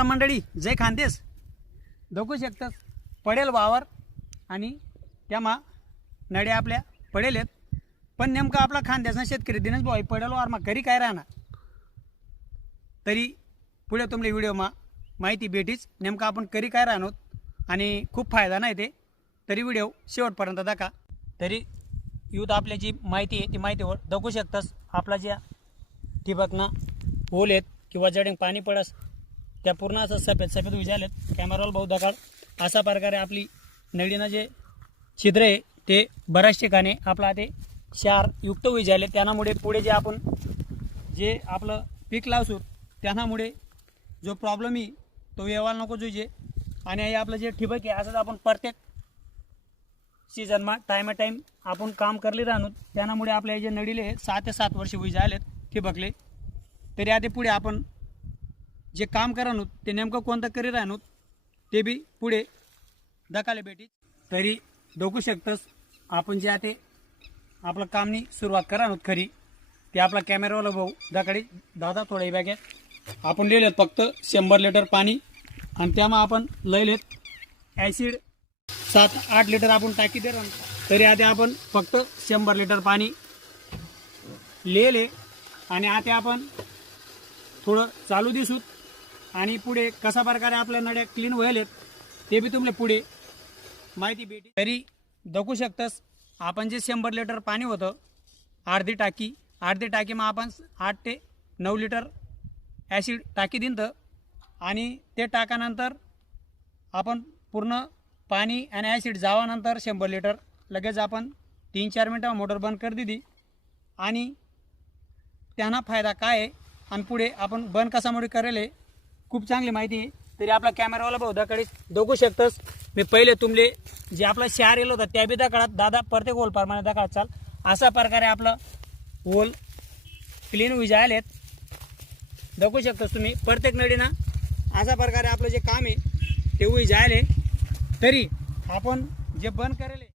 रामराम मंडळी, जय खानदेश. बघू शकतात पडेल वावर आणि त्यामा नड्या आपल्या पडेल आहेत. पण नेमकं आपला खानदेशना शेतकरी दिनेश भाऊ पडेल वावर मा करी काय राहणार, तरी पुढे तुमले व्हिडिओ माहिती भेटीच नेमकं आपण करी काय राहणार आणि खूप फायदा नाही ते, तरी व्हिडिओ शेवटपर्यंत दाखा. तरी युथ आपल्या जी माहिती आहे ती माहितीवर बघू शकतास. आपला ज्या ठिबकना होल आहेत किंवा जडिंग पाणी पडस त्या पूर्ण असं सफेद उजालेत. कॅमेराला भाऊ दगाड अशा प्रकारे आपली नळीनं जे छिद्र आहे ते बऱ्याच ठिकाणी आपला ते क्षार युक्त उजाले. त्यामुळे पुढे जे आपण जे आपलं पीक लावसू त्यामुळे जो प्रॉब्लेम आहे तो येवायला नको जुजे. आणि हे आपलं जे ठिबक आहे असंच आपण प्रत्येक सीझनमा टाईम आपण काम करले राहणं. त्यामुळे आपल्या जे नळीले 6 ते 7 वर्ष होई झालेत ठिबकले. तरी आता पुढे आपण जे काम करा ते नेमकं कोणतं करी राहणं ते बी पुढे दकाले भेटी. तरी बघू शकतोस आपण जे आता आपलं कामनी सुरुवात करा खरी ते आपला कॅमेरावाला भाऊ दकाडी दादा थोड्या बॅगेत आपण लिहिलेत फक्त 100 लिटर पाणी आणि त्यामुळे आपण लिहिलेत ॲसिड 7-8 लिटर आपण टाकी दे. तरी आता आपण फक्त 100 लिटर पाणी लिहिले आणि आता आपण थोडं चालू दिसूत आणि पुढे कशा प्रकारे आपल्या नड्या क्लीन व्हायलेत ते बी तुम्हाला पुढे माहिती भेटी. तरी बघू शकतास आपण जे 100 लिटर पाणी होतं अर्धी टाकी मग आपण 8 ते 9 लिटर ॲसिड टाकी दिनतं आणि ते टाकानंतर आपण पूर्ण पाणी आणि ॲसिड जावानंतर 100 लिटर लगेच आपण 3-4 मिनटं मोटर बंद कर दिली. आणि त्यांना फायदा काय आहे आणि पुढे आपण बंद कशामुळे करेल खूप चांगली माहिती आहे. तरी आपला कॅमेरावाला बहुधाकडे बघू शकतोस. मी पहिले तुमले जे आपला शहर येलो होता त्या बी काळात दादा प्रत्येक होल प्रमाणे दाखवत चाल. अशा प्रकारे आपलं होल क्लीन विजायलेत बघू शकतोस तुम्ही. प्रत्येक नळीना अशा प्रकारे आपलं जे काम आहे ते विजायले. तरी आपण जे बंद करेल